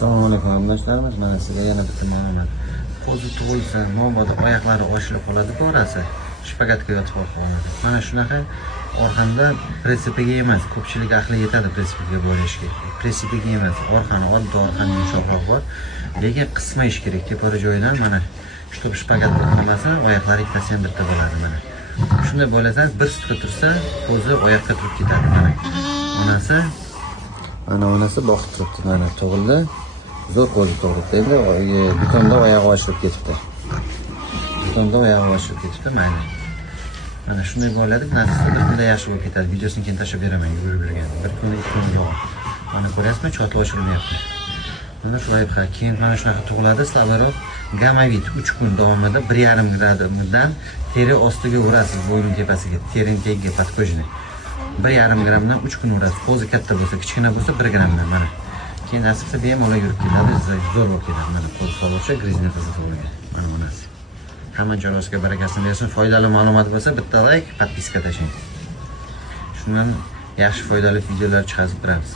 Assalomu alaykum qarindoshlarimiz. Mana sizga yana bitta ma'lumot. Qo'zi tug'ilsa, mabodo oyoqlari ochilib qoladi, borasi shpagatga yotib qoladi. Mana shunaqa orqanda pressipiga emas, ko'pchilik aqli yetadi pressipiga bo'lishga. Pressipiga emas, orqani oddiy orqani yumshoqroq bor, lekin qismayish kerak. Tepari joyidan mana shu shpagat qilmasa, oyoqlari ikkitasi ham bitta bo'ladi mana. Shunday bo'lasangiz, bir sutka tursa, qo'zi oyoqqa turib ketadi mana. Onasi boqib turibdi, mana tug'ildi. Zo'r qo'zi tug'ildi. Endi butonda oyog'i ochilib ketibdi. Mayli. Mana shunday bo'ladi. Nasibda bir kunda yaxshi bo'lib ketadi. Videosini keyin tashlab beraman, yurib yurgan. Bir kun, ikki kun yo'q. Mana ko'ryapsizmi, chotli ochilmayapti. Mana shu loyiha. Keyin mana shunaqa tug'iladi, slaboroq gamavit 3 kun davomida 1,5 graddan teri ostiga urasiz, bo'yni tepasiga, terining tagiga, podkojni. 1,5 gramdan 3 kun urasiz. Qo'zi katta bo'lsa, kichkina bo'lsa 1 gramdan mana. Keyin nasibsa bemalol yurib ketadi, zo'r bo'lib ketadi. Mana qo'zi sog'lashga grizniy qiziq bo'lgan. Mana bunasi. Hamma joyingizga barakasini bersin. Foydali ma'lumot bo'lsa, bitta like, podpiska tashlang. Shundan yaxshi foydali videolar chiqarib turamiz.